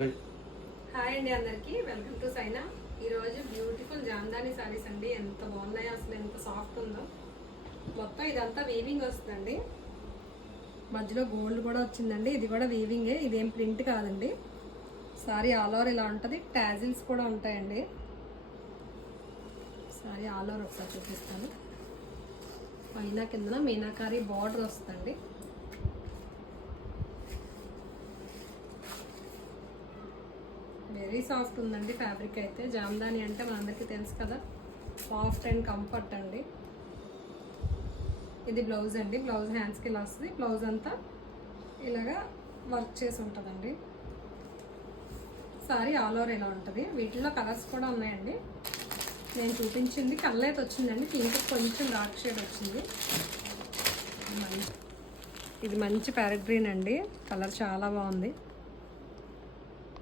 Hi అండి, అందరికి welcome to Saina. ఈరోజు బ్యూటిఫుల్ జామ్దాని సారీస్ అండి. ఎంత బాగున్నాయో, అసలు ఎంత సాఫ్ట్ ఉందో. మొత్తం ఇదంతా వీవింగ్ వస్తుందండి. మధ్యలో గోల్డ్ కూడా వచ్చిందండి. ఇది కూడా వీవింగే, ఇదేం ప్రింట్ కాదండి. సారీ ఆల్ ఓవర్ ఇలా ఉంటుంది. టాజిల్స్ కూడా ఉంటాయండి. సారీ ఆల్ ఓవర్ ఒకసారి చూపిస్తాను. పైన కిందన మీనాకారి బార్డర్ వస్తుందండి. వెరీ సాఫ్ట్ ఉందండి ఫ్యాబ్రిక్ అయితే. జామ్దాని అంటే మనందరికీ తెలుసు కదా, సాఫ్ట్ అండ్ కంఫర్ట్ అండి. ఇది బ్లౌజ్ అండి. బ్లౌజ్ హ్యాండ్స్కి ఇలా వస్తుంది. బ్లౌజ్ అంతా ఇలాగా వర్క్ చేసి ఉంటుందండి. సారీ ఆల్ ఓవర్ ఇలా ఉంటుంది. వీటిలో కలర్స్ కూడా ఉన్నాయండి. నేను చూపించింది కలర్ అయితే వచ్చిందండి. పింక్ కొంచెం డార్క్ షేడ్ వచ్చింది. ఇది మంచి ప్యారెట్ గ్రీన్ అండి. కలర్ చాలా బాగుంది.